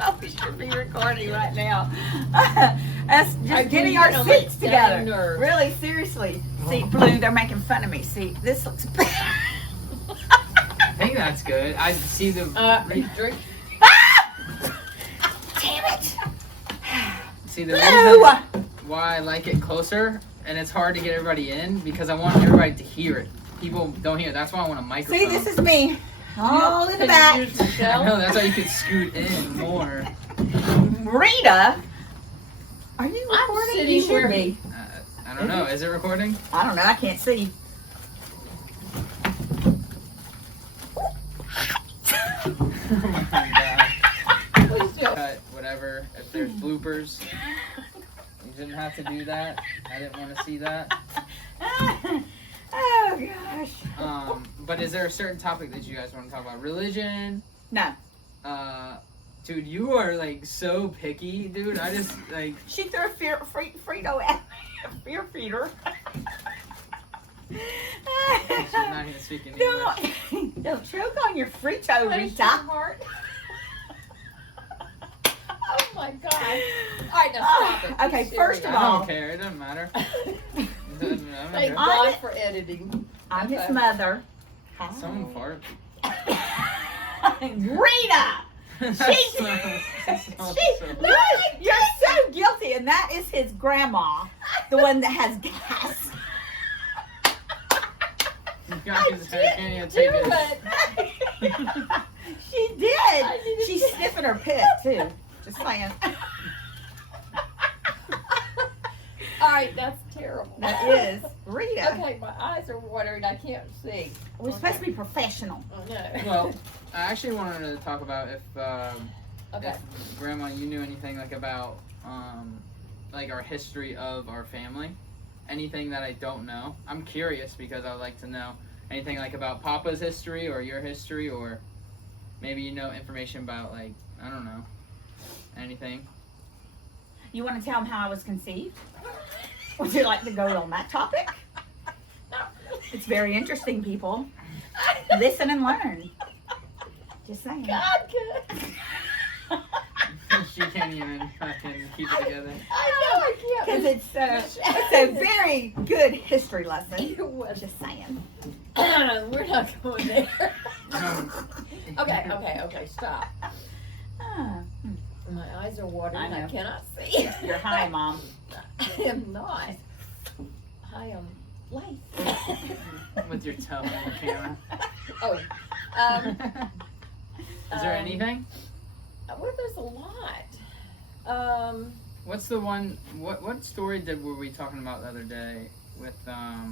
probably should be recording right now. Us just getting our seats together. Really, seriously. See, Blue, they're making fun of me. See, this looks better. I think that's good. I see the... Damn it! See, the reason why I like it closer, and it's hard to get everybody in, because I want everybody to hear it. People don't hear it. That's why I want a microphone. See, this is me. All in the back. I know, that's how you could scoot in more. Rita, are you recording? You should be. I don't know. Is it recording? I don't know. I can't see. Oh my god. Please do. Whatever. If there's bloopers, you didn't have to do that. I didn't want to see that. Oh gosh. But is there a certain topic that you guys want to talk about? Religion? No. Dude, you are like so picky, dude. I just like. She threw a Frito at me. A fear feeder. She's not even speaking English. Don't choke on your Frito, Rita. Oh my god. Alright, now stop it. Okay, Be first serious. of all. I don't care. It doesn't matter. Thank God for editing. I'm his mother. Someone fart. Rita! You're so guilty, and that is his grandma, the one that has gas. She did. She's sniffing her pit too. Just saying. Alright, that's terrible. That is. Rita. Okay, my eyes are watering. I can't see. We're supposed to be professional. Oh, no. Well, I actually wanted to talk about if Okay. Grandma, you knew anything like about like our history of our family. Anything that I don't know. I'm curious because I would like to know anything like about Papa's history or your history, or maybe you know information about, like, I don't know, anything. You want to tell them how I was conceived? Would you like to go on that topic? It's very interesting, people. Listen and learn. Just saying. God, good. She can't even fucking keep it together. I know I can't. Because it's a very good history lesson. You would. Just saying. We're not going there. Okay, stop. My eyes are watering. I cannot see. You're high, Mom. I am not. I am light. With your toe on the camera. Oh. Is there anything? Well, there's a lot. What's the one? What story were we talking about the other day with? I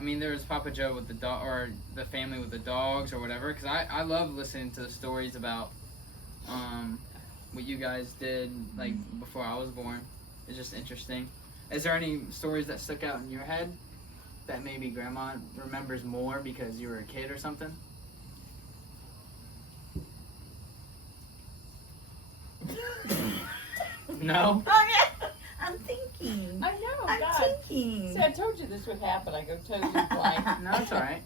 mean, there was Papa Joe with the dog, or the family with the dogs, or whatever. Because I love listening to the stories about what you guys did, like, before I was born. It's just interesting. Is there any stories that stuck out in your head that maybe Grandma remembers more because you were a kid or something? No? Oh, yeah. I'm thinking. I know, I'm God. thinking. See, I told you this would happen. I go totally blank. No, it's all right.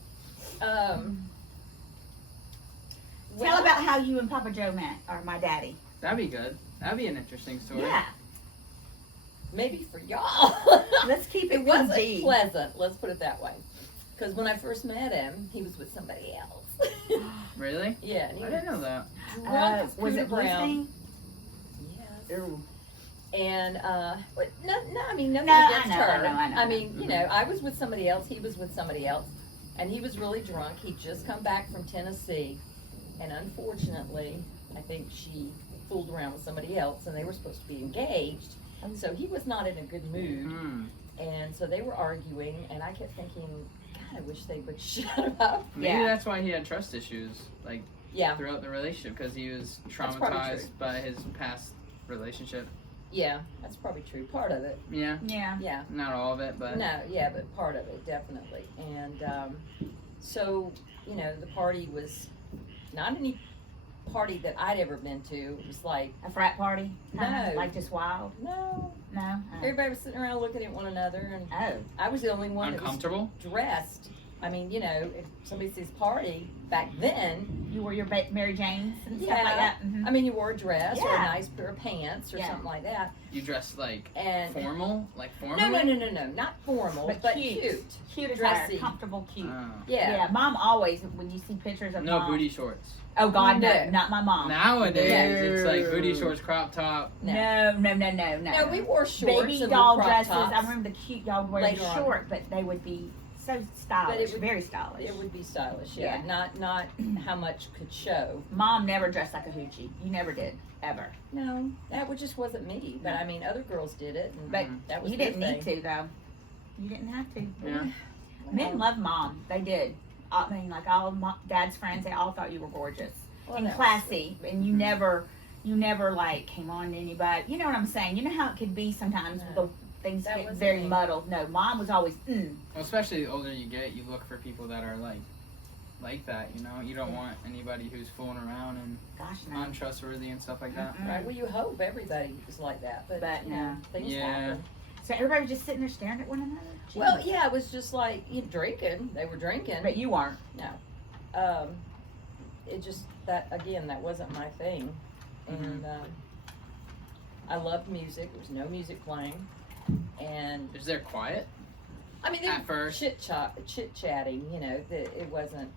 Tell about how you and Papa Joe met, or my daddy. That'd be good. That'd be an interesting story. Yeah. Maybe for y'all. Let's keep it wasn't convened. pleasant. Let's put it that way. Because when I first met him, he was with somebody else. Really? Yeah. And he I didn't know that. drunk as Was Peter it Brown. listening? Yes. Ooh. And no, I mean nothing No, against her. I know. I mean, you know, I was with somebody else. He was with somebody else, and he was really drunk. He'd just come back from Tennessee, and unfortunately, I think she fooled around with somebody else, and they were supposed to be engaged. And so he was not in a good mood, and so they were arguing, and I kept thinking, God, I wish they would shut up. Maybe that's why he had trust issues, like, Yeah. throughout the relationship, because he was That's probably traumatized true. by his past relationship. Yeah, that's probably true. Part of it. Yeah. Yeah. Yeah. Not all of it, but. No, yeah, but part of it, definitely. And so, you know, the party was not any party that I'd ever been to. It was like, A frat party? No. Like just wild? no. No? Everybody was sitting around looking at one another, and Oh. I was the only one that was Uncomfortable? dressed I mean, you know, if somebody sees party back then, You wore your Mary Janes and stuff Yeah. like that. Mhm. I mean, you wore a dress or a Yeah. nice pair of pants or Yeah. something like that. You dressed like And formal? Like formal? no, not formal, but cute. Cute as Dressy. hard, comfortable, cute. Oh. Yeah. Mom always, when you see pictures of No mom. booty shorts. Oh God, no, No. not my mom. Nowadays, it's like No. booty shorts, crop top. No. No, we wore shorts Baby and doll crop dresses. tops. I remember the cute y'all would wear Later on. short, but they would be so stylish, would- very stylish. It would be stylish, yeah. Yeah. Not how much could show. Mom never dressed like a hoochie. You never did, ever. No, just wasn't me. But I mean, other girls did it, and But that was you their didn't need thing. to, though. You didn't have to. Yeah. Men loved Mom. They did. I mean, like all Dad's friends, they all thought you were gorgeous Well, and that was classy, and you never like came on to anybody. You know what I'm saying? You know how it could be sometimes with the things That get wasn't very me. muddled. No, Mom was always Well, especially the older you get, you look for people that are like that, you know? You don't want anybody who's fooling around and gosh no. untrustworthy and stuff like that. Mm-mm. Right. Well, you hope everybody is like that, but you know, no. things Yeah. happen. So everybody was just sitting there staring at one another. Gee. Well, yeah, it was just like drinking. They were drinking. but you weren't. It just that wasn't my thing, and I loved music. There was no music playing, and Is there quiet? I mean, At first. chit chatting. You know, that it wasn't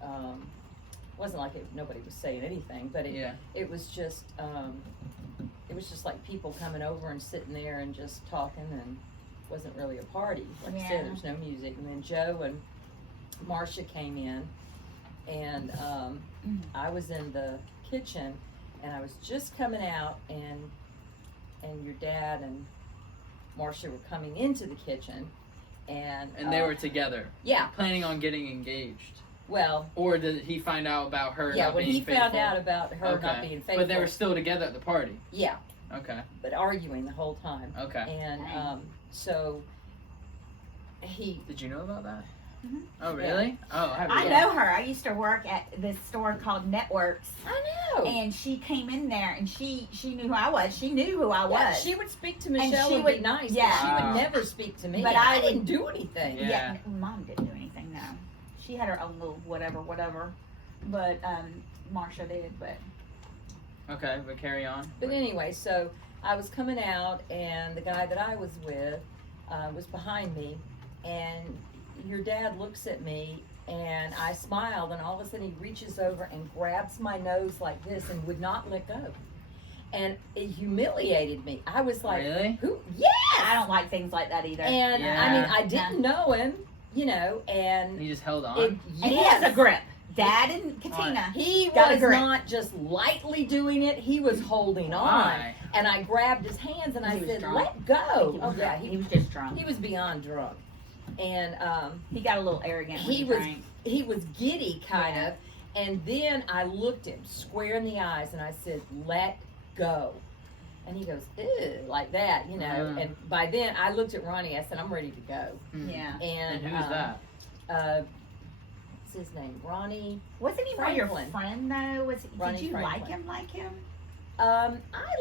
like nobody was saying anything, but Yeah. it was just like people coming over and sitting there and just talking, and wasn't really a party. Like I said, Yeah. there was no music, and then Joe and Marcia came in, and I was in the kitchen, and I was just coming out, and your dad and Marcia were coming into the kitchen, and They were together, yeah. planning on getting engaged. Well, Or did he find out about her yeah, not when being he faithful? found out about her Okay. not being faithful, But they were still together at the party. yeah, Okay. but arguing the whole time, Okay. and Dang. so he. Did you know about that? Mhm. Oh, really? Oh, I know her. I used to work at this store called Networks, I know. and she came in there, and she knew who I was. She knew who I Yeah, was. she would speak to Michelle she and be would- nice, yeah. but she Wow. would never speak to me. But and I I didn't would- do anything. Yeah. Mom didn't do anything. No, she had her own little whatever. But Marsha did. But Okay, but carry on. But anyway, so I was coming out, and the guy that I was with was behind me, and your dad looks at me, and I smiled, and all of a sudden he reaches over and grabs my nose like this and would not let go. And it humiliated me. I was like, Really? who? Yes! I don't like things like that either. And I Yeah. mean, I didn't know him, you know, and He just held on. it, And he has a grip. Dad and Katina. he Got a was grip. not just lightly doing it, he was holding on. Why? And I grabbed his hands and I He was said, drunk. let go. Oh, yeah, he was just drunk. he was beyond drunk. And He got a little arrogant. When He he was- drank. he was giddy, kind Yeah. of. And then I looked him square in the eyes and I said, let go. And he goes, ew, like that, you know. And by then I looked at Ronnie, I said, I'm ready to go. Hmm. Yeah. And, And who's that? What's his name? Ronnie. Wasn't he more your Franklin. friend though? Ronnie Did you Franklin. like him? I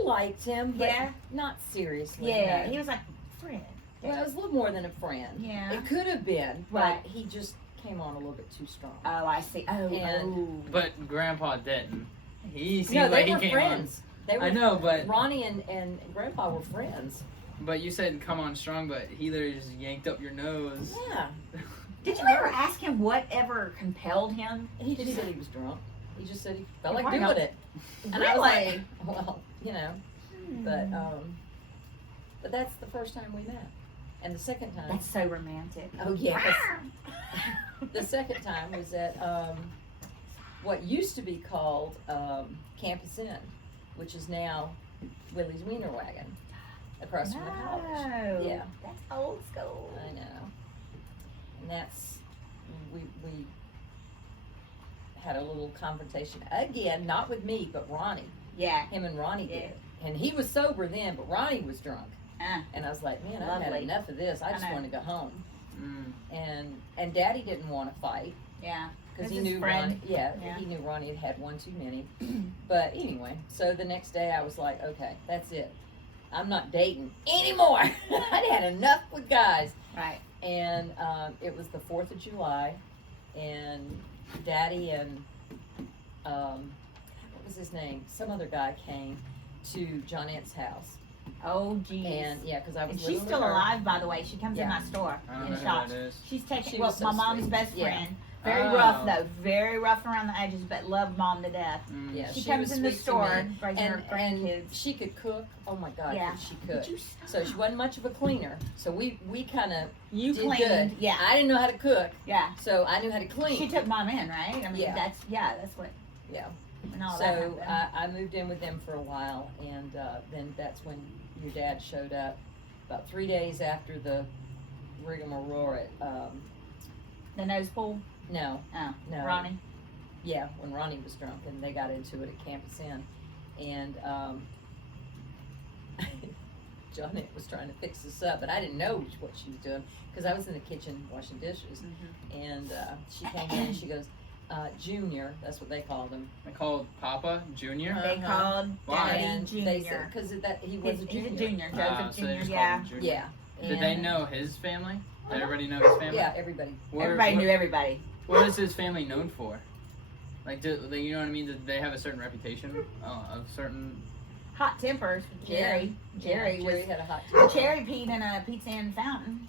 liked him, but Yeah. not seriously. Yeah. no. He was like friend. Well, it was a little more than a friend. Yeah. It could have been, Right. but he just came on a little bit too strong. Oh, I see. Oh, And- But Grandpa didn't. He seemed No, like they he were came friends. They on. were I know, but Ronnie and Grandpa were friends. you said come on strong, but he literally just yanked up your nose. Yeah. Did you ever ask him whatever compelled him? He just said he was drunk. He just said he felt Why like doing not? it. And I was like, Really? well, you know, but that's the first time we met. And the second time, That's so romantic. oh yes, the second time was at what used to be called Campus Inn, which is now Willie's Wiener Wagon, across from the college. No. Yeah. That's old school. I know. And that's, we had a little confrontation again, not with me, but Ronnie. Yeah. Him and Ronnie Yeah. did. And he was sober then, but Ronnie was drunk. And I was like, man, I've had Lovely. enough of this. I I just know. want to go home. Mm. And Daddy didn't want to fight Yeah. because This he is knew friend. Ronnie. Yeah, Yeah. he knew Ronnie had had one too many. But anyway, so the next day I was like, okay, that's it. I'm not dating anymore. I'd had enough with guys. Right. And it was the 4th of July, and Daddy and what was his name? Some other guy came to Johnette's house. Oh, geez. And yeah, because I was And living she's with still her. alive, by the way. She comes in Yeah. my store I don't in know who shops. that is. She's taken, She well, was so my mom's sweet. best Yeah. friend. Very Oh. rough, though. Very rough around the edges, but loved Mom to death. Mm. Yeah, She she comes was in the sweet to store, me. raising her And grandkids. she could cook. Oh my God, Yeah. she could. Did you stop? So she wasn't much of a cleaner. So we kind of You did cleaned, good. yeah. I didn't know how to cook, Yeah. so I knew how to clean. She took Mom in, right? I mean, Yeah. that's what. Yeah. When all that So happened. I moved in with them for a while, and then that's when your dad showed up. About 3 days after the rigmarole at The nose pool. no, Oh, no, Ronnie. yeah, when Ronnie was drunk and they got into it at Campus Inn, and Janet was trying to fix this up, but I didn't know what she was doing because I was in the kitchen washing dishes, and she came in and she goes, Junior, that's what they called him. They called Papa Junior. Uh, They Uh-huh. called Daddy And Junior. they said because that he was a He's junior. a junior. Ah, Joseph so they Junior. just Yeah. called him Junior. Yeah. Did they And- know his family? Did everybody know his family? Yeah, everybody. Everybody knew everybody. What is his family known for? Like, you know what I mean? Did they have a certain reputation of certain? Hot tempers. Jerry. Jerry was. Jerry had a hot Jerry peed in a pizza and fountain.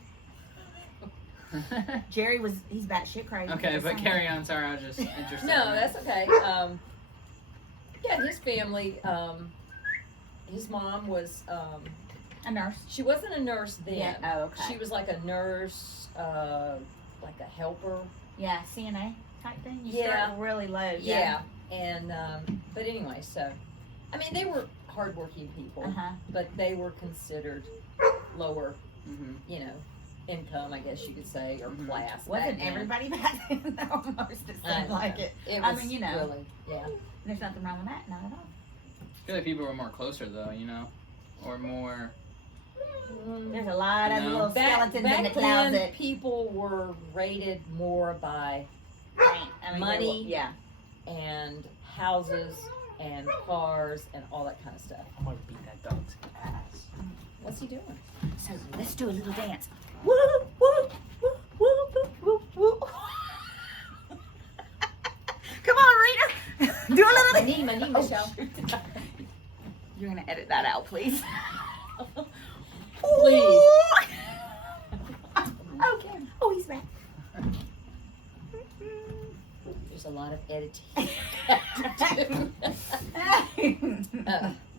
Jerry was. He's batshit crazy. Okay, Just but saying. carry on. Sorry, I was just interested. No, in that's okay. Yeah, his family. His mom was. A nurse. She wasn't a nurse then. Yeah. Oh, okay. She was like a nurse, like a helper. Yeah, CNA type thing. You Yeah. start really low. Yeah. And but anyway, so I mean they were hardworking people, Uh-huh. but they were considered lower, Mhm. you know, income, I guess you could say, or Mhm. class. Wasn't back then. everybody back then? Almost it I seemed know. like it. It I was mean, you know. really, yeah. There's nothing wrong with that. Not at all. I feel like people were more closer though, you know, or more. There's a lot of No. little skeletons in the Back then, closet. people were rated more by Right. I mean, money. Yeah. and houses and cars and all that kind of stuff. I'm gonna beat that dog's ass. What's he doing? So let's do a little dance. Woo, woo, woo, woo, woo, woo, woo. Come on, Rita. Do a little dance. My knee, Oh, Michelle. shoot. You're gonna edit that out, please. Please. Ooh. Okay. Oh, he's back. There's a lot of editing.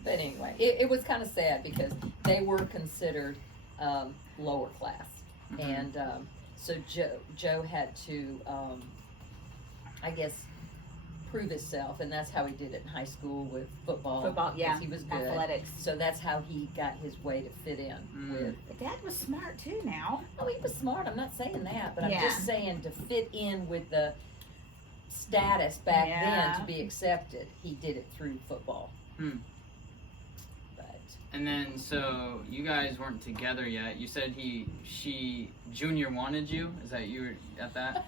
But anyway, it was kind of sad because they were considered lower class, and so Joe had to, I guess, prove himself, and that's how he did it in high school with football. Football, yeah. 'cause he was good. Athletics. So that's how he got his way to fit in with. But Dad was smart too. Now. Oh, he was smart. I'm not saying that, but Yeah. I'm just saying to fit in with the status back Yeah. then to be accepted. He did it through football. Hmm. But And then, so you guys weren't together yet. You said Junior wanted you. Is that you were at that?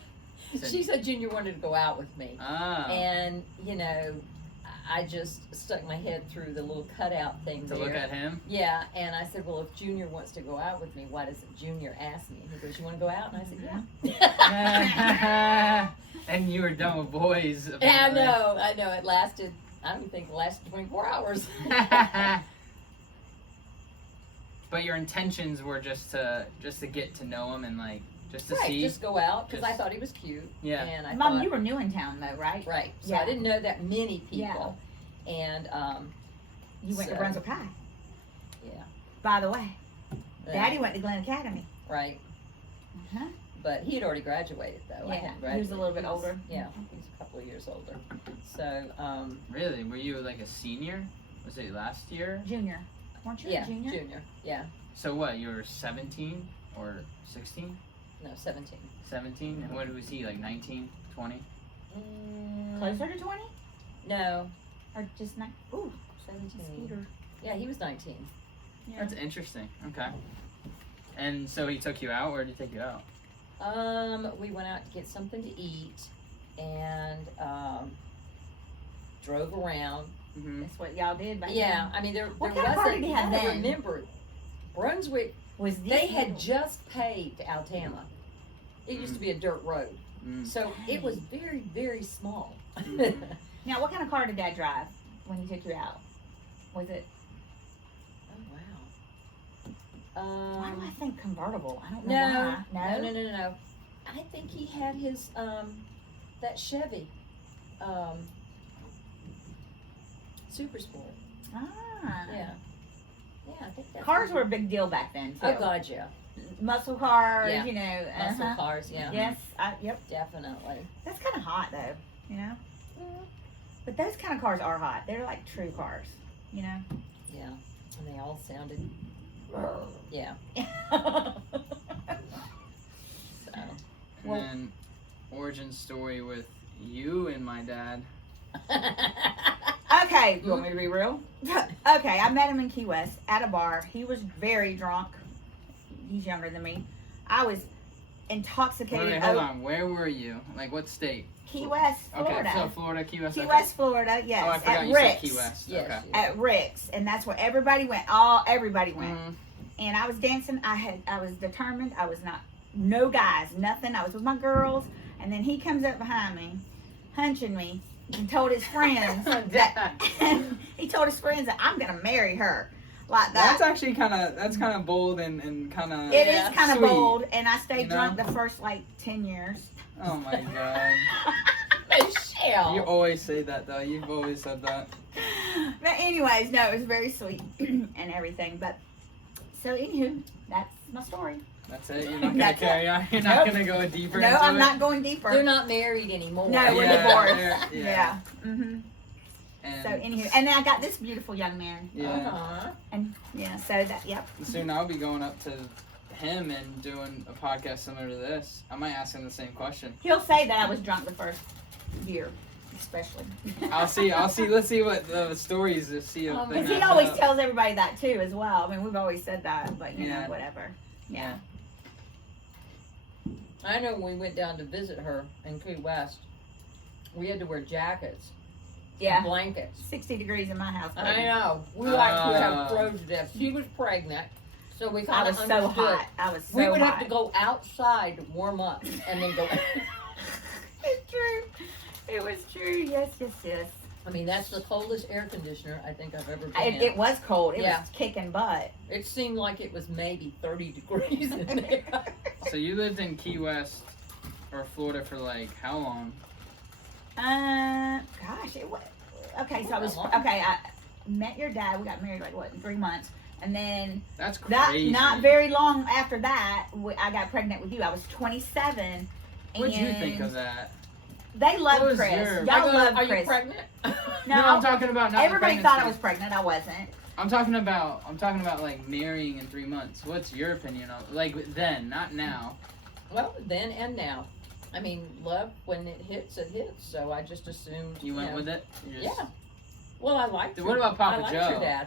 she said Junior wanted to go out with me, Ah. and you know, I just stuck my head through the little cutout thing To there. look at him. Yeah, and I said, well, if Junior wants to go out with me, why doesn't Junior ask me? And he goes, you want to go out? And I said, yeah. And you were done with boys. I apparently. know. It lasted, I don't think it lasted 24 hours. But your intentions were just to get to know him and like just to Right, see. just go out, because I Just- thought he was cute. Yeah. And I Mom, thought, you were new in town though, right? right, so Yeah. I didn't know that many Yeah. people. And, You went to So- Brunswick High. yeah. By the way, uh, Daddy went to Glen Academy. Right, Uh-huh. but he had already graduated, though. I Yeah, hadn't he was a graduated. little bit older. Yeah, he was a couple of years older. So, Really? Were you like a senior? Was it last year? Junior. Weren't you yeah, a junior? junior. Yeah, So what? You were 17 or 16? no, 17. 17? And what was he, like 19, 20? Closer to 20? No, Or just not? Ooh, 17. Scooter. Yeah, he was 19. Yeah. That's interesting. Okay. And so he took you out? Where did he take you out? We went out to get something to eat and drove around. Mm-hmm. That's what y'all did back Yeah, I mean, there What wasn't. kind of party did you have gotta then? remember, Brunswick, then. Was this they had just paved Altama. It used to be a dirt road. So it was very, very small. Now, what kind of car did Dad drive when he took you out? Was it? Oh, wow. Why do I think convertible? I don't know why. No. I think he had his that Chevy Super Sport. Ah. Yeah, I think that's Cars were a big deal back then too. Oh God, yeah. Muscle cars, Yeah. you know. Muscle cars, yeah. Yes. Yep. Definitely. That's kind of hot though, you know. But those kind of cars are hot. They're like true cars, you know. Yeah, and they all sounded. Yeah. So. And then origin story with you and my dad. Okay, you want me to be real? Okay, I met him in Key West at a bar. He was very drunk. He's younger than me. I was intoxicated. Wait, hold on. Where were you? Like, what state? Key West, Florida. Okay, so Florida, Key West. Key okay. West, Florida. Yes, Oh, I forgot at you Rick's. said Key West. Yes, Okay. yes. At Rick's, and that's where everybody went. Everybody went. And I was dancing. I was determined. I was no guys, nothing. I was with my girls, and then he comes up behind me, hunching me, and told his friends that he told his friends that I'm gonna marry her, like that. That's actually kind of bold and kind of. It is kind of sweet. bold, and I stayed You know? drunk the first 10 years. Oh my god. Michelle. You always say that though. You've always said that. But anyways, no, it was very sweet and everything. But so anywho, that's my story. That's it. You're not gonna That's carry on. You're not gonna go deeper. No, into I'm it? not going deeper. They're not married anymore. No, we're Yeah, divorced. yeah. Yeah. Mm-hmm. And So anywho, and then I got this beautiful young man. yeah. Uh-huh. And yeah, so that yep. Soon I'll be going up to him and doing a podcast similar to this. I might ask him the same question. He'll say that I was drunk the first year, especially. I'll see. Let's see what the stories to see if they Because he match always up. tells everybody that too, as well. I mean, we've always said that, but you know, Yeah. whatever. Yeah. I know when we went down to visit her in Key West, we had to wear jackets, Yeah. and blankets. 60 degrees in my house. I baby. know. We would have froze to death. She was pregnant, so we I kind was of so understood. hot. I was so We would hot. have to go outside to warm up and then go. It's true. It was true. Yes, yes, yes. I mean, that's the coldest air conditioner I think I've ever been in. It was cold. It Yeah. was kicking butt. It seemed like it was maybe 30 degrees in there. So you lived in Key West or Florida for how long? Gosh, it was okay. So I was I met your dad. We got married in 3 months, and then That's crazy. not very long after that, I got pregnant with you. I was 27. What did you and think of that? They love What was Chris. your- Y'all love Are Chris. you pregnant? No, I'm talking about not everybody the thought I pregnancy. was pregnant. I wasn't. I'm talking about marrying in 3 months. What's your opinion on then, not now? Well, then and now. I mean, love, when it hits, it hits. So I just assumed. You went with it? You just- Yeah. Well, I liked What about Papa I liked Joe? your dad.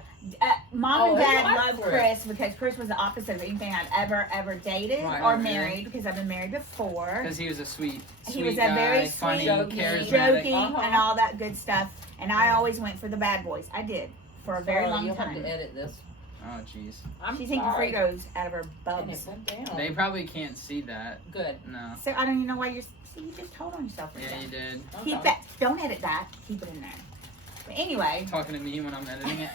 Mom Oh, and he Dad liked loved Chris. Chris because Chris was the opposite of anything I'd ever dated Right, or right. married because I've been married before. Because he was a sweet He was a guy, very funny, sweet, charismatic. jokey, Uh-huh. and all that good stuff. And I always went for the bad boys. I did for a very Sorry, long you'll have time. to edit this. Oh, jeez. I'm She's eating sorry. Fritos out of her And bubs. it went down. They probably can't see that. Good. No. So I don't even know why you're. See, you just told on yourself. Yeah, you did. Keep that. Don't edit that. Keep it in there. But anyway, Talking to me when I'm editing it.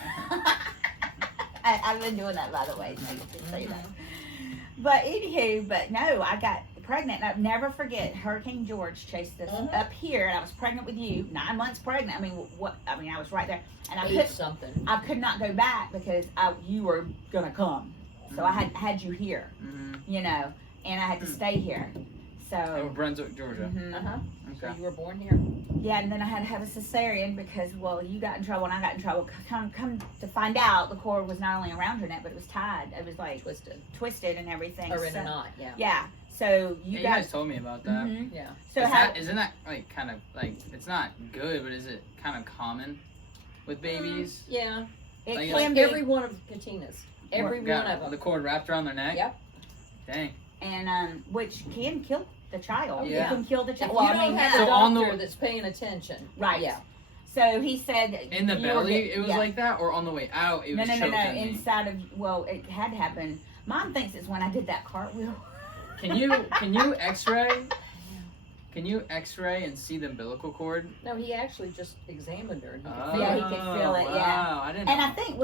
I've been doing that by the way. So you can say that. Mm-hmm. But anywho, but no, I got pregnant. And I'll never forget. Hurricane George chased us Mhm. up here, and I was pregnant with you. 9 months pregnant. I mean, what? I mean, I was right there, and Eat something. I could not go back because you were gonna come. So I had you here, Mm-hmm. you know, and I had to stay here. Oh, So Brunswick, Georgia. mhm. Uh-huh. So Okay. you were born here? Yeah, and then I had to have a cesarean because, well, you got in trouble and I got in trouble. Come to find out, the cord was not only around her neck, but it was tied. It was twisted and everything. Or in so, a knot, yeah. Yeah. So Yeah, you you got. guys told me about that. Mhm. Yeah. So Isn't that kind of it's not good, but is it kind of common with babies? Yeah. it like can be, Every one of Katina's. Every Got one of them. the cord wrapped around their neck. Yep. Dang. and which can kill the child. Yeah. It can kill the If child. you Well, I don't mean, have yeah. a So on the- doctor that's paying attention. Right. Yeah. So he said In the you were belly, get- it was yeah. like that, or on the way out, it No, was no, choking me. inside of, well, it had happened. Mom thinks it's when I did that cartwheel. Can you X-ray? Can you X-ray and see the umbilical cord? No, he actually just examined her and he could Oh, feel Yeah, it. he could feel it, yeah. Wow, I didn't And know. I think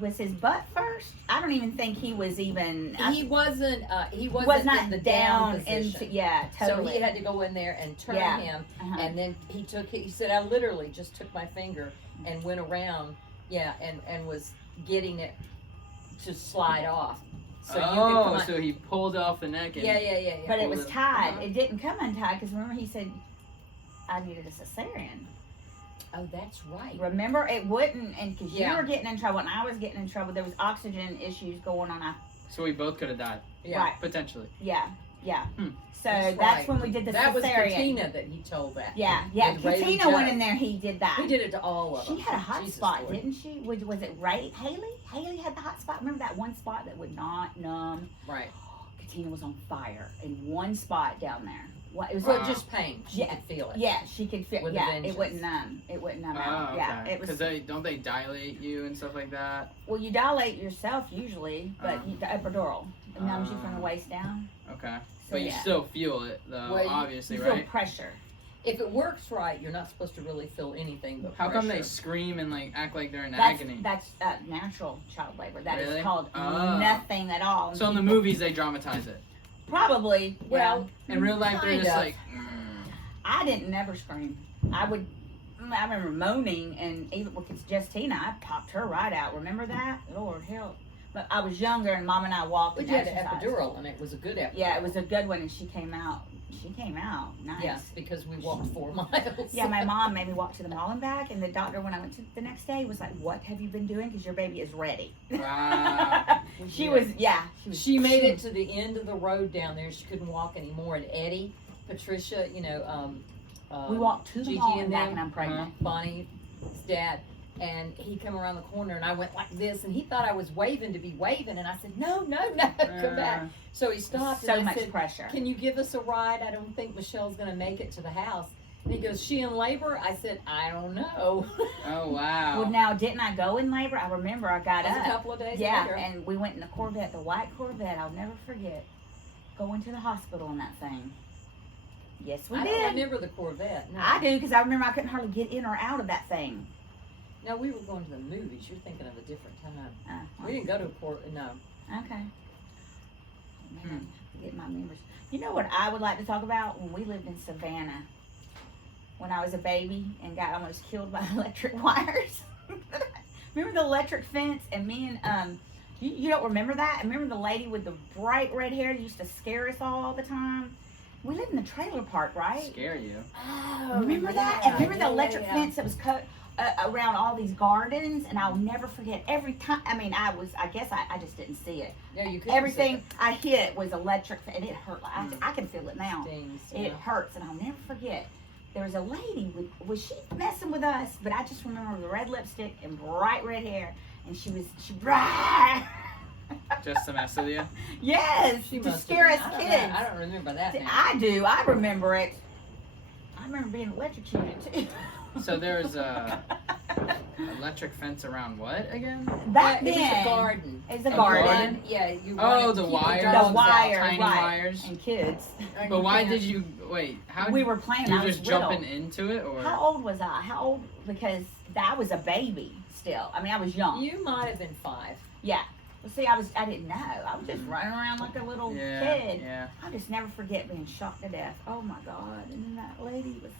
was his butt first? I don't even think he was even. He wasn't was not in the down position. into. Yeah, totally. So he had to go in there and turn Yeah. him, Uh-huh. and then he said, I literally just took my finger and went around, and was getting it to slide off. So you could come on. So he pulled off the neck and Yeah. But it was tied. Uh-huh. It didn't come untied because remember he said I needed a cesarean. Oh, that's right. Remember it wouldn't, and because Yeah. you were getting in trouble and I was getting in trouble, there was oxygen issues going on. so we both could have died. Yeah. Right. Potentially. Yeah. Hmm. So That's that's right. when we did the That was cesarean. Katina that he told that. Yeah. With Ray Katina Joe. went in there. He did that. He did it to all of them. She had a hot Jesus spot, Lord. didn't she? Was it Haley? Haley had the hot spot. Remember that one spot that would not numb? Right. Katina was on fire in one spot down there. What it was? Well, just pain. She Yeah. could feel it. Yeah, she could feel. With a Yeah, vengeance. it wouldn't numb. It wouldn't numb out. Oh, Yeah, okay. it was. Because don't they dilate you and stuff like that? Well, you dilate yourself usually, but the epidural it numbs you from the waist down. Okay. So, But you yeah. still feel it though, Well, obviously, You feel right? pressure. If it works right, you're not supposed to really feel anything but How come they pressure. scream and like act like they're in That's agony? natural child labor. That is Really? called Oh. nothing at all. So in the People- movies they dramatize it. probably. Well, In real life they're kind just of. like. I didn't never scream. I remember moaning, and even with Justina, I popped her right out. Remember that? Lord help. But I was younger, and Mom and I walked. But and you had an exercised. epidural, and it was a good epidural. Yeah, it was a good one, and she came out. Nice. Yes, because we walked 4 miles. Yeah, my mom made me walk to the mall and back, and the doctor, when I went to the next day, was like, "What have you been doing? Because your baby is ready." Wow. She was. She made it to the end of the road down there. She couldn't walk anymore. And Eddie, Patricia, We walked to the Gigi mall and and back, them. and I'm pregnant. Bonnie's dad, and he come around the corner, and I went like this, and he thought I was waving to be waving, and I said, no, come back. So he stopped, So and I much said, pressure. can you give us a ride? I don't think Michelle's going to make it to the house. And he goes, she in labor? I said, I don't know. Oh wow. Well, now didn't I go in labor? I remember I got It was up. a couple of days Yeah, later. and we went in the Corvette, the white Corvette. I'll never forget going to the hospital in that thing. Yes, we I did. don't remember the Corvette. No. I do because I remember I couldn't hardly get in or out of that thing. No, we were going to the movies. You're thinking of a different time. Uh, We didn't go to a court. No. Okay. Man, get my memories. You know what I would like to talk about? When we lived in Savannah, when I was a baby and got almost killed by electric wires. Remember the electric fence? And me and you don't remember that? I remember the lady with the bright red hair that used to scare us all the time. We lived in the trailer park, right? Scare you. Oh, Remember that? And remember the electric fence that was cut around all these gardens? And I'll never forget every time. I mean, I guess I just didn't see it. Yeah, you couldn't Everything I hit was electric, and it hurt. I can feel it now. Stings, It yeah. hurts, and I'll never forget. There was a lady, was she messing with us? But I just remember the red lipstick and bright red hair, and she Just to mess with you. yes, She to must scare us have been. kids. I don't remember that now. I do. I remember it. I remember being electrocuted too. So there was a electric fence around what again? Back It was then, a garden. it's a A garden. garden? Yeah, you Oh, wanted to the keep wires. dogs The out. wires, Tiny right? wires. And kids. But why did you wait? How We were playing. you I was just little. jumping into it, or How old was I? How old? Because I was a baby still. I mean, I was young. You might have been 5. Yeah. Well, see, I didn't know. I was just running around like a little yeah, kid. yeah. I'll just never forget being shocked to death. Oh my God. And then that lady was,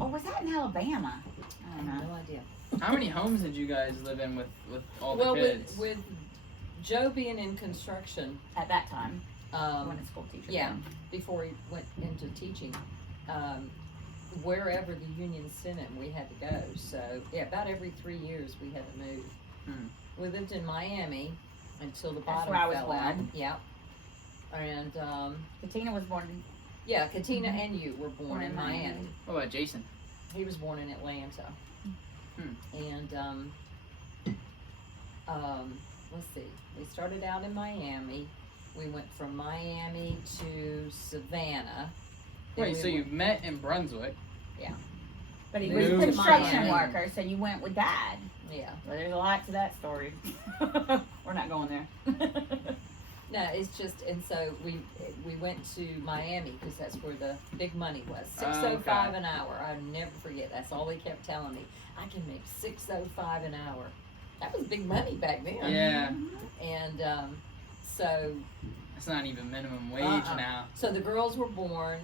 or was that in Alabama? I I don't have know. no idea. How many homes did you guys live in with all the Well, kids? with Joe being in construction, At that time, um, when a school teacher. yeah. came. before he went into teaching, wherever the union sent him, we had to go. So, yeah, about every 3 years we had to move. We lived in Miami until the bottom where I was fell out. born. Yeah. And, Katina was born in, yeah, Katina and you were born in Miami. What about Jason? He was born in Atlanta. And, let's see, we started out in Miami. We went from Miami to Savannah. Then Wait, we so you went- met in Brunswick? but he Moved was a to construction Miami. worker, so you went with Dad. Yeah. Well, there's a lot to that story. We're not going there. No, it's just, and so we went to Miami because that's where the big money was. $6.05 an hour. I'll never forget. That's all they kept telling me. I can make $6.05 an hour. That was big money back then. Yeah. And so. It's not even minimum wage now. So the girls were born,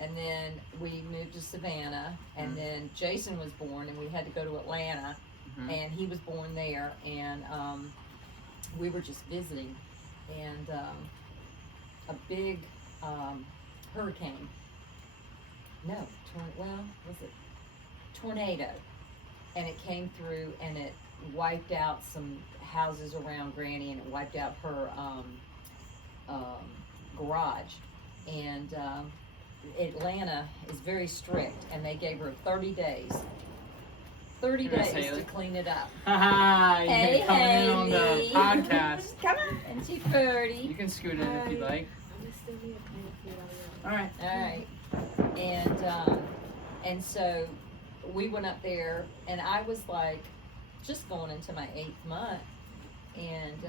and then we moved to Savannah, and then Jason was born, and we had to go to Atlanta, and he was born there, and we were just visiting. And a big hurricane, tornado, and it came through and it wiped out some houses around Granny, and it wiped out her garage. And Atlanta is very strict, and they gave her 30 days. 30 days to clean it up. Haha, you're coming in on the Haley. podcast. Come on. And she's 30. You can scoot in if you'd like. All right. All right. And so we went up there, and I was like just going into my 8th month, and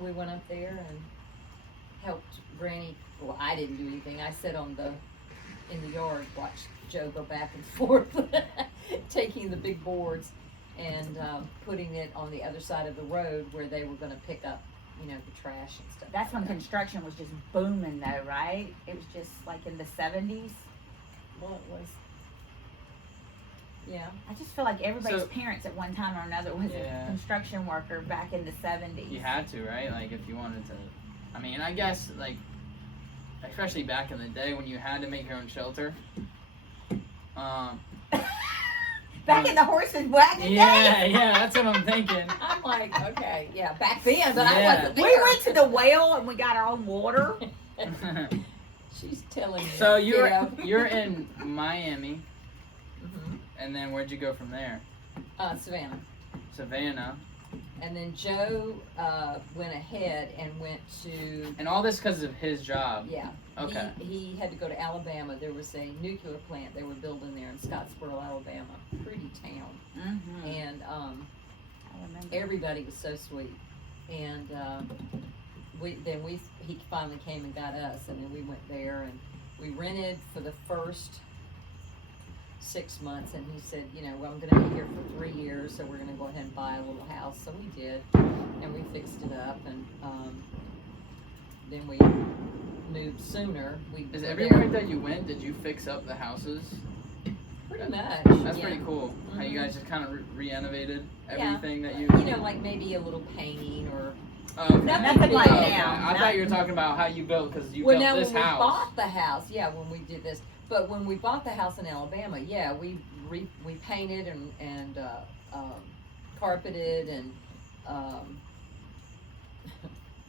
we went up there and helped Granny. Well, I didn't do anything. I sat in the yard, watched Joe go back and forth, taking the big boards and putting it on the other side of the road where they were going to pick up, the trash and stuff. That's when construction was just booming, though, right? It was just like in the 70s. Well, it was. Yeah. I just feel like everybody's parents at one time or another was Yeah. a construction worker back in the 70s. You had to, right? Like, if you wanted to. I mean, I guess, like, especially back in the day when you had to make your own shelter. Back in the horse and wagon days? Yeah, that's what I'm thinking. I'm like, okay, yeah, back then, but I Yeah. wasn't there. We went to the well and we got our own water. She's telling me. So you're in Miami, Mhm. and then where'd you go from there? Savannah. Savannah. And then Joe went ahead and went to, And all this because of his job. yeah. Okay. He had to go to Alabama. There was a nuclear plant they were building there in Scottsboro, Alabama. Pretty town. Mm-hmm. And I remember. everybody was so sweet. And he finally came and got us, and then we went there, and we rented for the first 6 months, and he said, well, I'm going to be here for 3 years, so we're going to go ahead and buy a little house. So we did, and we fixed it up, and then we moved sooner. Is everywhere that you went, did you fix up the houses? Pretty much. That's yeah. pretty cool. How you guys just kind of renovated everything that you. Like maybe a little painting or. Oh, okay. Nothing like Okay. now. I thought you were talking about how you built because you Well, built now this when house. we bought the house, when we did this, but when we bought the house in Alabama, we painted and carpeted and.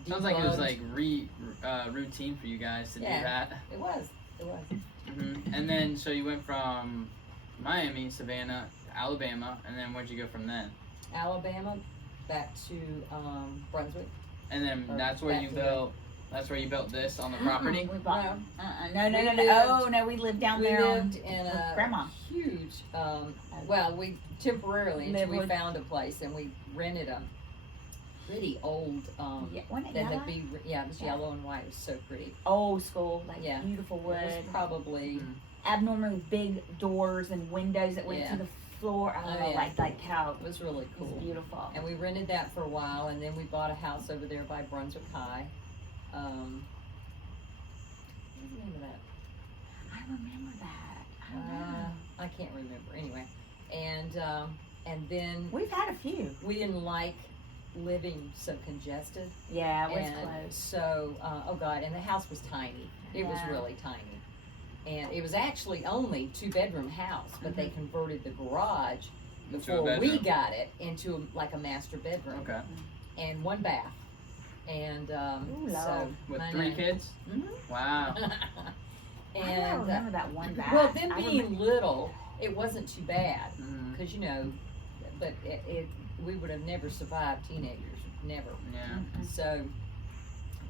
Sounds like it was debugged. like routine for you guys to do Yeah. that. It was. And then so you went from Miami, Savannah, Alabama, and then where'd you go from then? Alabama, back to Brunswick. And then Or that's where back you to built. That's where you built this on the property. We bought. No. No. We Oh no, we lived down We there. lived in with a Grandma. huge, we temporarily until we Lived- found a place, and we rented a pretty old, Yeah, wasn't it that yellow? had it was Yeah. yellow and white. It was so pretty. Old school, like Yeah. beautiful It wood. was probably, Abnormally big doors and windows that went Yeah. to the floor. Oh, Oh, yeah. like how it was really it cool. was beautiful. And we rented that for a while, and then we bought a house over there by Brunswick High. What's the name of that? I remember that. I don't know. I can't remember. Anyway, and then We've had a few. we didn't like living so congested, Yeah, it was and close. so and the house was tiny. It was Yeah. really tiny, and it was actually only 2-bedroom house, but they converted the garage Into a before we bedroom. got it into like a master bedroom Okay. and 1 bath, and Ooh, so Lord. With I 3 know. kids. Mhm. Wow. I and remember that one bath. well, them I being remember- little, it wasn't too bad. Mhm. Because but we would have never survived teenagers, never. Yeah. So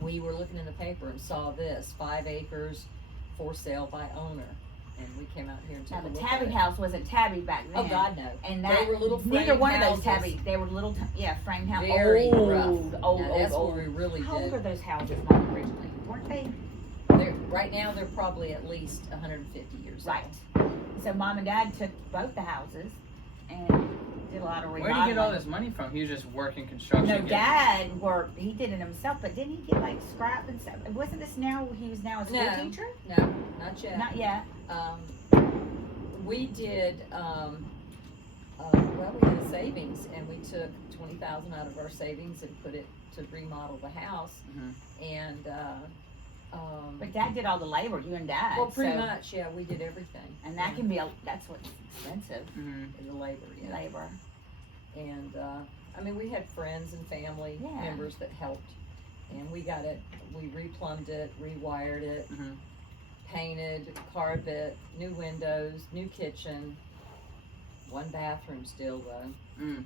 we were looking in the paper and saw this 5 acres for sale by owner, and we came out here and Now took a the look tabby at it. house wasn't tabby back then. Oh God, no. And They that were little neither frame one of those houses. tabby. They were little, frame houses. Very old, rough. old, Now, old, that's old. what we really How old did. are those houses, Mom, originally? Weren't they? Right now, they're probably at least 150 years Right. old. So Mom and Dad took both the houses and did a lot of remodeling. Where did you get all this money from? He was just working construction. No, getting- Dad worked. He did it himself, but didn't he get like scrap and stuff? Wasn't this now? He was now a school No. teacher. No, not yet. Not yet. We did, well, we had a savings, and we took 20,000 out of our savings and put it to remodel the house. Mhm. And, But Dad did all the labor. You and Dad. well, pretty so- much, yeah, we did everything. And that can be that's what's expensive. Mhm. The labor, yeah. Labor. And, I mean, we had friends and family Yeah. members that helped. And we got it, we replumbed it, rewired it, Mhm. painted, carved it, new windows, new kitchen, one bathroom still though. Mm.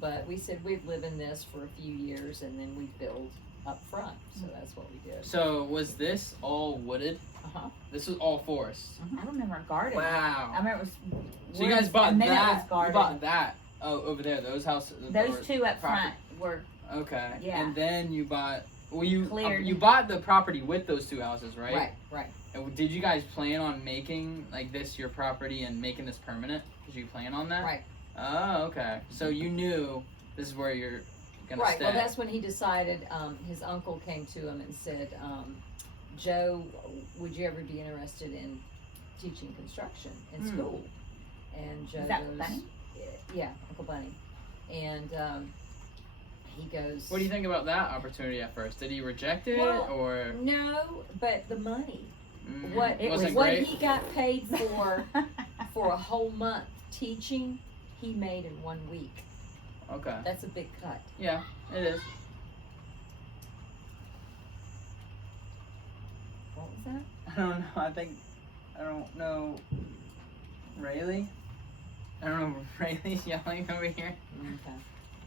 But we said we'd live in this for a few years and then we'd build up front, so that's what we did. So was this all wooded? Uh-huh. This was all forest. I remember a garden. Wow. I remember it was. So you guys woods, bought and then it that. was You garden. bought that. Oh, over there. Those houses. Those or two up property. front were. Okay. Yeah. And then you bought. Well, you Cleared. you bought the property with those two houses, right? Right. And did you guys plan on making like this your property and making this permanent? Did you plan on that? Right. Oh, okay. So you knew this is where you're gonna Right, stay. well, that's when he decided, his uncle came to him and said, Joe, would you ever be interested in teaching construction in Hmm. school? And Joe Is that goes, Bunny? Yeah, Uncle Bunny. And, he goes, What do you think about that opportunity at first? Did he reject it Well, or? no, but the money, Mm, what, wasn't what great? he got paid for a whole month teaching, he made in 1 week. Okay. That's a big cut. Yeah, it is. What was that? I don't know. I don't know. Rayleigh? I don't know. Rayleigh's yelling over here. Okay.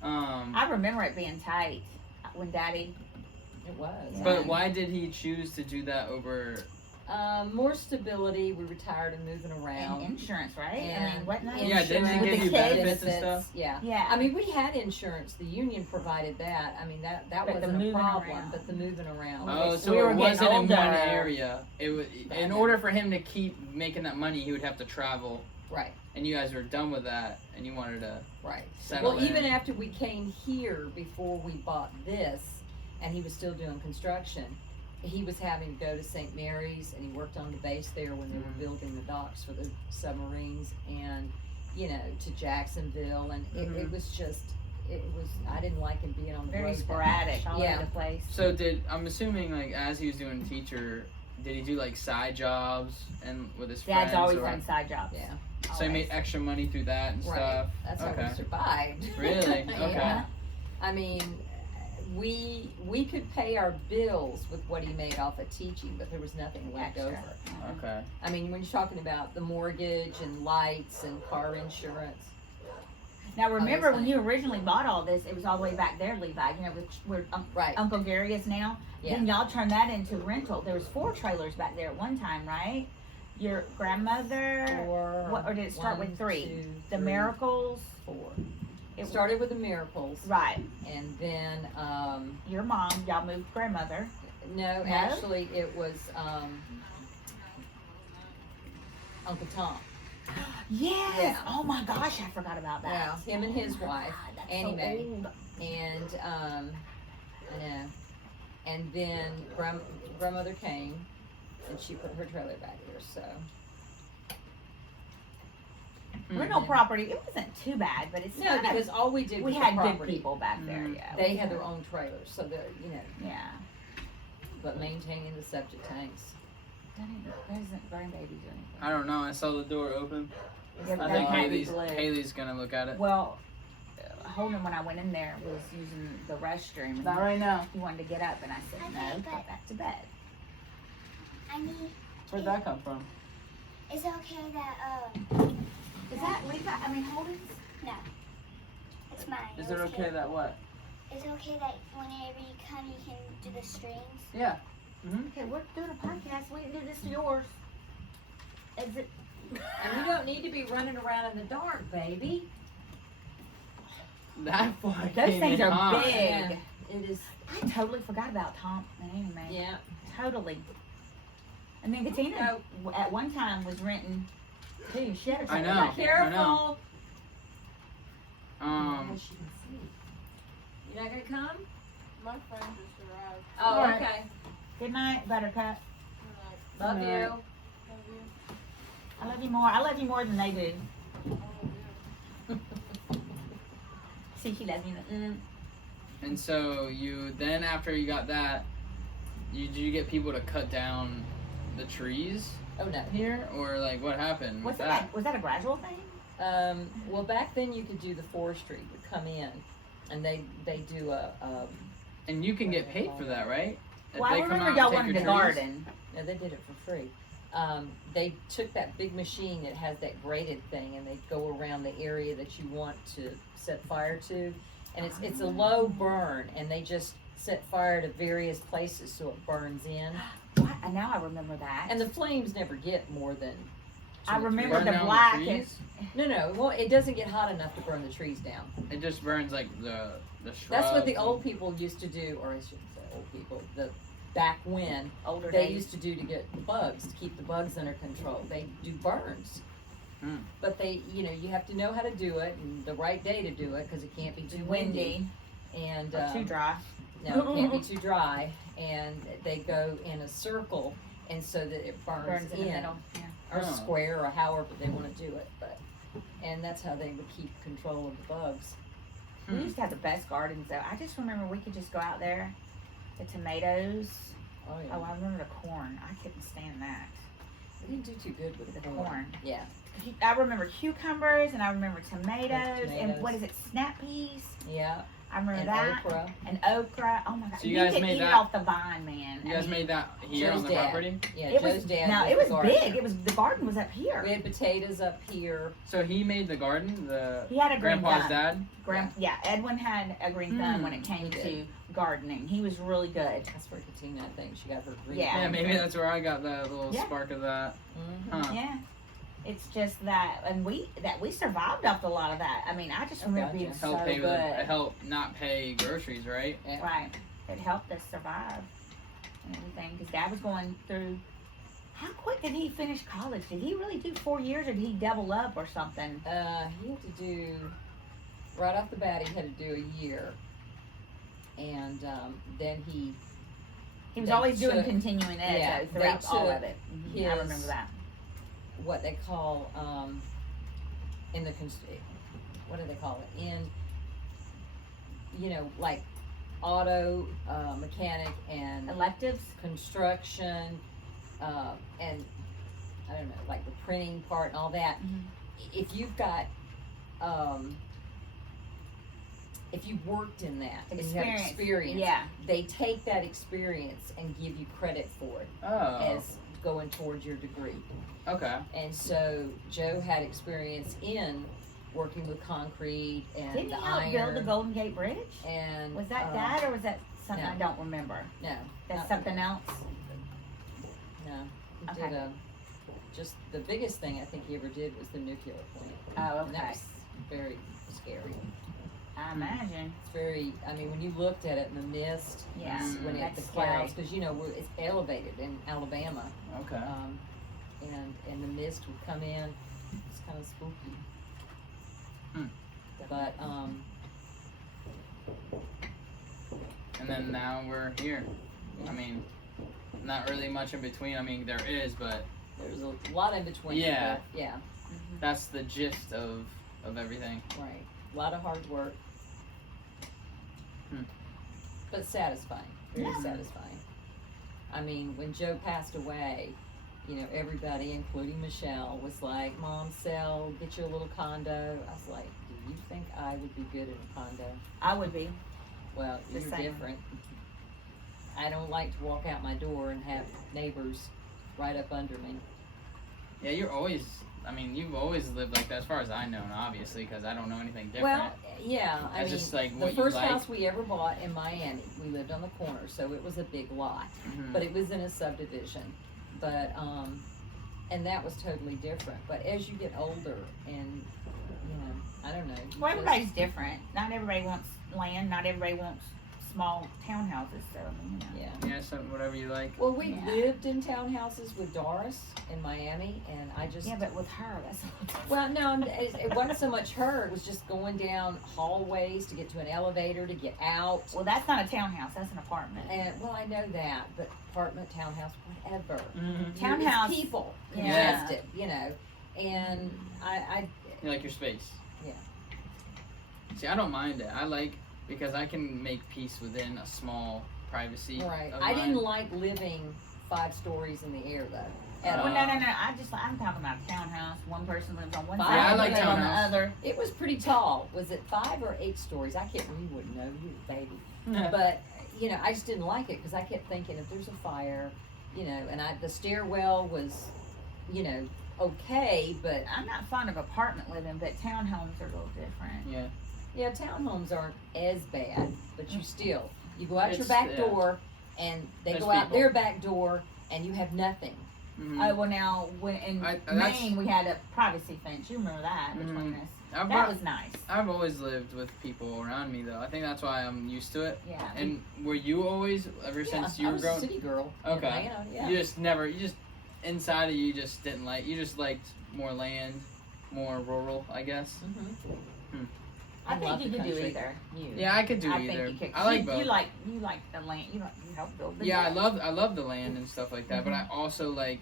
I remember it being tight when Daddy. It was. But why did he choose to do that over? More stability. We retired and moving And around. insurance, right? I And mean, wasn't that? Yeah, didn't Insurance they give With you the kids. benefits and stuff? Yeah. Yeah. I mean, we had insurance. The union provided that. I mean, that But the wasn't a moving problem. around. But the moving around. Oh, so we were it getting wasn't in older. one area. It was in Yeah. order for him to keep making that money, he would have to travel. Right. And you guys were done with that, and you wanted to Right. settle Well, in. even after we came here before we bought this, and he was still doing construction, he was having to go to St. Mary's, and he worked on the base there when they were building the docks for the submarines, and to Jacksonville, and it was just, I didn't like him being on the road. Very that sporadic, much. all Yeah. over the place. So I'm assuming like as he was doing teacher, did he do like side jobs and with his friends? Dad's always or- done side jobs. Yeah. So he made extra money through that and Right. stuff. That's how Okay. we survived. Really? Yeah. Okay. I mean, we could pay our bills with what he made off of teaching, but there was nothing left Extra. over. Okay. I mean, when you're talking about the mortgage and lights and car insurance, Now remember those when you originally bought all this, it was all the way back there, Levi. Where right? Uncle Gary is now. Yeah. Then y'all turned that into rental. There was 4 trailers back there at one time, right? Your grandmother. Or did it start with 3? The Miracles. 4. It It started with the Miracles, Right. and then Your mom. Y'all moved grandmother. no, actually it was Uncle Tom. Yes. Yeah. Oh my gosh, I forgot about that. Yeah, him and his wife, God, that's Annie so Mae. old. And I know. And then grandmother came, and she put her trailer back here. So Rental property. It wasn't too bad, but it's no, kind of- because all we did we was had the good property. people back there. Mhm. Yeah. They we had their own trailers, so they're Yeah. but maintaining the septic tanks. Doesn't grandbaby do anything? I don't know. I saw the door open. Yeah, I that think might be blue. Haley's gonna look at it. Well, Holden, when I went in there, was using the restroom. And Not right now. he wanted to get up, and I said, Okay, no, but- go back to bed. I need. Where'd that come from? Is it okay that Is that Levi? I mean, Holden's? no, it's mine. Is it okay that what? Is it okay that whenever you come, you can do the strings? Yeah. Okay, we're doing a podcast. We didn't do this to yours. Is it? And you don't need to be running around in the dark, baby. That far Those came things in are hot. big. Yeah, it is. I totally forgot about Tom and Amy. Yeah. Totally. And then Katina at one time was renting too. She had her I something know. back there. Careful. Um, She can see. You're not gonna come? My friend just arrived. Oh, All right. okay. Good night, Buttercup. Love Good you. night. Love you. I love you more. I love you more than they do. I love you. See, she loves me. and so you then after you got that, did you get people to cut down the trees Oh no. here, or like what happened with What's that? Was that a gradual thing? Well, back then you could do the forestry would come in, and they do a And you can get paid for that, right? If Well, I they come remember out y'all and take wanted your to trees? garden. no, they did it for free. They took that big machine that has that grated thing, and they go around the area that you want to set fire to, and it's a low burn, and they just set fire to various places so it burns in, What? And now I remember that. and the flames never get more than. I 2 or 3. remember Burn the down black the trees? No. Well, it doesn't get hot enough to burn the trees down. It just burns like the shrubs. That's what the and- old people used to do, or I shouldn't say old people. The back when older they days. used to do to get the bugs, to keep the bugs under control. They do burns. Hmm. But they, you have to know how to do it and the right day to do it because it can't be too windy. And Or too dry. no, it can't be too dry. And they go in a circle, and so that it burns, Burns in the middle. Yeah. or Huh. square, or however they want to do it. And that's how they would keep control of the bugs. We used to have the best gardens though. I just remember we could just go out there. The tomatoes. Oh yeah. Oh, I remember the corn. I couldn't stand that. We didn't do too good with The the corn. Yeah. I remember cucumbers and I remember tomatoes, and Tomatoes. what is it? Snap peas. Yeah. I remember And that. okra. And okra. Oh my god! So you guys could made eat that- it off the vine, man. You guys made that here Joe's on the dad. property? Yeah, It Joe's was dad. no, it the was gardener. big. It was the garden was up here. We had potatoes up here. So he made the garden, the He had a green grandpa's thumb. dad? Yeah, Edwin had a green thumb when it came he to did. gardening. He was really good. That's where Katina, I think, she got her green. Yeah. Yeah, maybe that's where I got that little Yeah. spark of that. Mm-hmm. Huh. Yeah. It's just that, and we survived off a lot of that. I mean, I just Oh, remember gotcha. being so Help pay good. with, help not pay groceries, right? Right. It helped us survive and everything. Because Dad was going through. How quick did he finish college? Did he really do 4 years, or did he double up or something? He had to do, right off the bat, he had to do a year. And then he He was They always doing took- continuing ed yeah, though, throughout they all took of it. I his- remember that. what they call in the what do they call it in like auto mechanic and Electives. construction and I don't know, like the printing part and all that. Mhm. If you've got if you've worked in that and you have experience, Yeah. they take that experience and give you credit for it Oh, as going towards your degree. okay. And so Joe had experience in working with concrete and Didn't he the help iron. build the Golden Gate Bridge? And Was that Dad, or was that something no. I don't remember? No, That's not something else. no. He Okay. did just the biggest thing I think he ever did was the nuclear plant. Oh, And that okay. was very scary. I imagine. It's very. I mean, when you looked at it in the mist, Yeah. when That's the scary. clouds, because it's elevated in Alabama, Okay. and the mist would come in. It's kind of spooky. Hmm. But And then now we're here. I mean, not really much in between. I mean, there is, but there's a lot in between. Yeah. but yeah, that's the gist of everything. right. A lot of hard work. Hmm. But satisfying. Very Yeah. satisfying. I mean, when Joe passed away, everybody, including Michelle, was like, "Mom, get you a little condo." I was like, "Do you think I would be good in a condo?" I would be. Well, The you're same. different. I don't like to walk out my door and have neighbors right up under me. Yeah, you've always lived like that, as far as I know, obviously, because I don't know anything different. Well, yeah, I It's mean, just like the what you first like. house we ever bought in Miami, we lived on the corner, so it was a big lot, Mhm. but it was in a subdivision. But and that was totally different. But as you get older, and I don't know. you Well, just- everybody's different. Not everybody wants land. Not everybody wants small townhouses. So, Yeah. Yeah, so whatever you like. Well, we Yeah. lived in townhouses with Doris in Miami, and I just. Yeah, but with her, that's. Well, no, it wasn't so much her. It was just going down hallways to get to an elevator to get out. Well, that's not a townhouse. That's an apartment. And well, I know that, but apartment, townhouse, whatever. Mm-hmm. Townhouse- It's people Yeah. invested, and I You like your space. Yeah. See, I don't mind it. I like because I can make peace within a small privacy. right. of I mine. didn't like living 5 stories in the air though. At Uh, all. Well, no. I'm talking about a townhouse. One person lives on one Fine. side, Yeah, I one like lives on the townhouse. other. It was pretty tall. Was it 5 or 8 stories? I can't. You wouldn't know. You were a baby. But I just didn't like it because I kept thinking if there's a fire, and the stairwell was, okay, but I'm not fond of apartment living, but townhomes are a little different. yeah, townhomes aren't as bad, but you go out your It's- back yeah. door and they There's go out people. their back door and you have nothing. Mhm. Oh, well, now, when in that's- Maine, we had a privacy fence. You remember that between us. I've, That was nice. I've always lived with people around me though. I think that's why I'm used to it. Yeah. And were you always ever since you I were was growing? a city girl. in Okay. Atlanta, yeah. You just inside of you just didn't like. You just liked more land, more rural, I guess. Mhm. I love think you the could do country. either. Yeah, I could do I either. think you could. I like you, both. You like the land. You help build the Yeah, I land. love the land and stuff like that, but I also like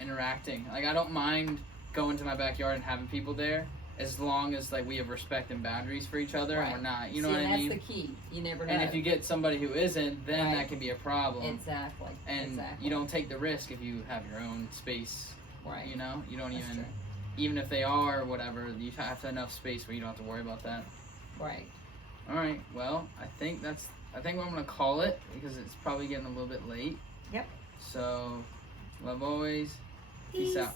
interacting. Like I don't mind going to my backyard and having people there as long as like we have respect and boundaries for each other and Right. we're not. You know See, what I and mean? that's the key. You never know. And if you get somebody who isn't, then Right. that can be a problem. exactly. And exactly. you don't take the risk if you have your own space. Right. You know, you don't That's even true. even if they are or whatever, you have to have enough space where you don't have to worry about that. Right. All right. Well, I think what I'm gonna call it because it's probably getting a little bit late. Yep. So, love always. Peace out.